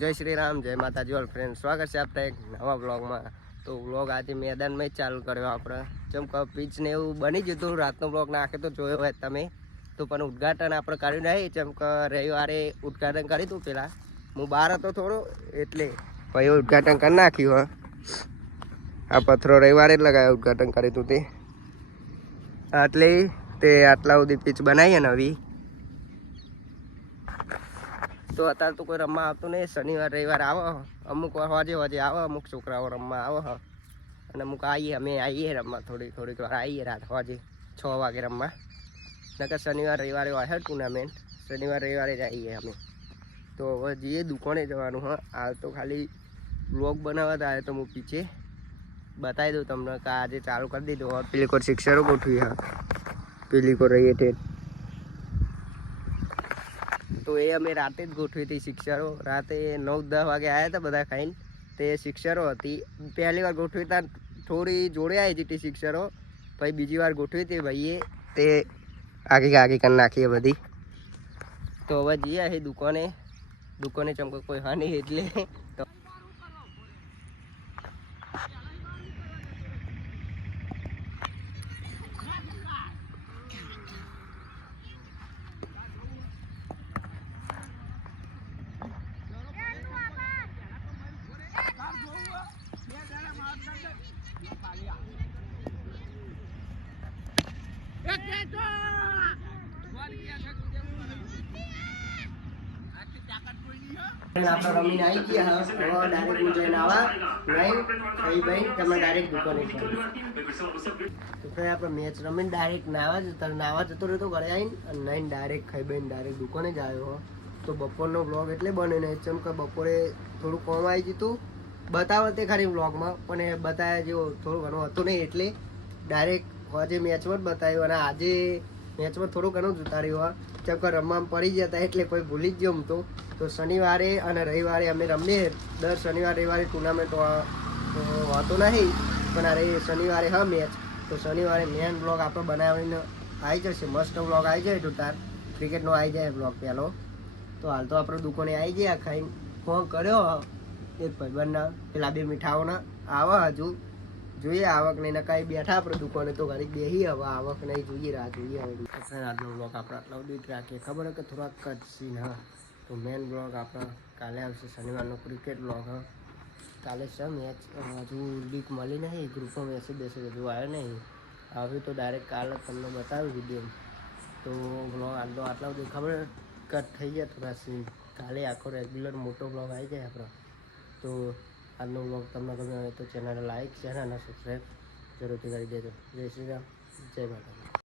જય શ્રી રામ, જય માતાજી ઓલ ફ્રેન્ડ, સ્વાગત છે આપણે એક નવા બ્લોગમાં. તો બ્લોગ આજે મેદાનમાં જ ચાલુ કર્યો આપણે. જેમ કે પીચ ને એવું બની ગયું હતું, રાતનો બ્લોગ નાખે તો જોયો હોય તમે. તો પણ ઉદઘાટન આપણે કર્યું નહીં, જેમ કે રવિવારે ઉદઘાટન કર્યું હતું. પેલા હું બહાર હતો થોડો, એટલે ભાઈ ઉદઘાટન કરી નાખ્યું. આ પથ્થરો રવિવારે જ લગાવ્યો, ઉદઘાટન કર્યું હતું તે. એટલે તે આટલા સુધી પીચ બનાવીએ નવી. તો અત્યારે તો કોઈ રમવા આવતું નહીં. શનિવાર રવિવાર આવો, અમુક વાર હોજે આવે, અમુક છોકરાઓ રમવા આવે. અને અમુક અમે આવીએ રમવા, થોડીક વાર આવીએ રાત હોજે 6 વાગે રમવા. નકર શનિવાર રવિવારે હોય ટુર્નામેન્ટ, શનિવાર રવિવારે જ આવીએ અમે. તો હવે જઈએ દુકાને જવાનું. હાલ તો ખાલી બ્લોગ બનાવવા તો આવ્યો તો હું પીછે બતાવી દઉં તમને કે આજે ચાલુ કરી દીધું. પેલી કોઈ શિક્ષરો ગોઠવી, પેલી કોઈ રહીએ તે. તો એ અમે રાતે જ ગોઠવી હતી શિક્ષરો. રાતે 9-10 વાગે આવ્યા હતા બધા ખાઈને. તે શિક્ષરો હતી. પહેલી વાર ગોઠવી હતા, થોડી જોડે આવી હતી શિક્ષરો. પછી બીજી વાર ગોઠવી હતી ભાઈએ, તે આગી કરી નાખીએ બધી. તો હવે જઈએ અહીં દુકાને ચમકો કોઈ હા નહીં એટલે. તો આપણે રમીને આવી ગયા. ડાયરેક્ટ હું જઈને આવા નહીં ખાઈ ભાઈ તમે ડાયરેક્ટ દુકાને તો આપણે મેચ રમીને ડાયરેક્ટ નાવા જતો રહ્યો ઘરે આવીને, અને નહીં ડાયરેક્ટ ખાઈ ભાઈ ડાયરેક્ટ દુકાને જ આવ્યો. તો બપોરનો બ્લોગ એટલે બને નહીં, જેમ કે બપોરે થોડું કોમ આવી જતું બતાવે તે ખરી બ્લોગમાં, પણ એ બતાવ્યા જેવો થોડું ઘણું હતું નહીં. એટલે ડાયરેક્ટ આજે મેચમાં જ બતાવ્યું. અને આજે મેચમાં થોડું ઘણું જોતા રહ્યું. જેમ કે રમવામાં પડી જતા એટલે કોઈ ભૂલી જ ગયો. તો શનિવારે અને રવિવારે અમે રમીએ. દર શનિવાર રવિવારે ટુર્નામેન્ટ હોતો નહીં, પણ અરે શનિવારે મેચ. તો શનિવારે મેન બ્લોગ આપણે બનાવીને આવી જશે. મસ્ત બ્લોગ આવી જાય. તો તાર ક્રિકેટનો આવી જાય બ્લોગ પહેલો. તો હાલ તો આપણે દુકાને આવી ગયા. ખાઈને ફોન કર્યો એક ભાઈબંધના, પેલા 2 મીઠાઓના આવે. હજુ જોઈએ આવક નહીં ને કાંઈ બેઠા આપણે દુકાને. તો ઘડી બેસી હવે આવક નહીં જોઈએ, રાહ જોઈએ. હવે આજનો બ્લોગ આપણે આટલા સુધી રાખીએ. ખબર કે થોડાક કટ સીન. તો મેન બ્લોગ આપણે કાલે આવશે, શનિવારનો ક્રિકેટ બ્લોગ. કાલે છે મેચ. હજુ લીક મળી નહીં, ગ્રુપમાં મેસેજ હજુ આવ્યો નહીં. આવ્યું તો ડાયરેક્ટ કાલે તમને બતાવ્યું વિડીયો. તો બ્લોગ આજનો આટલા સુધી ખબર કટ થઈ જાય થોડા સીન. કાલે આખો રેગ્યુલર મોટો બ્લોગ આવી જાય આપણો. તો આજનો બ્લોગ તમને ગમ્યો હોય તો ચેનલને લાઈક, શેર અને સબસ્ક્રાઈબ જરૂરથી કરી દેજો. જય શ્રી રામ, જય માતાજી.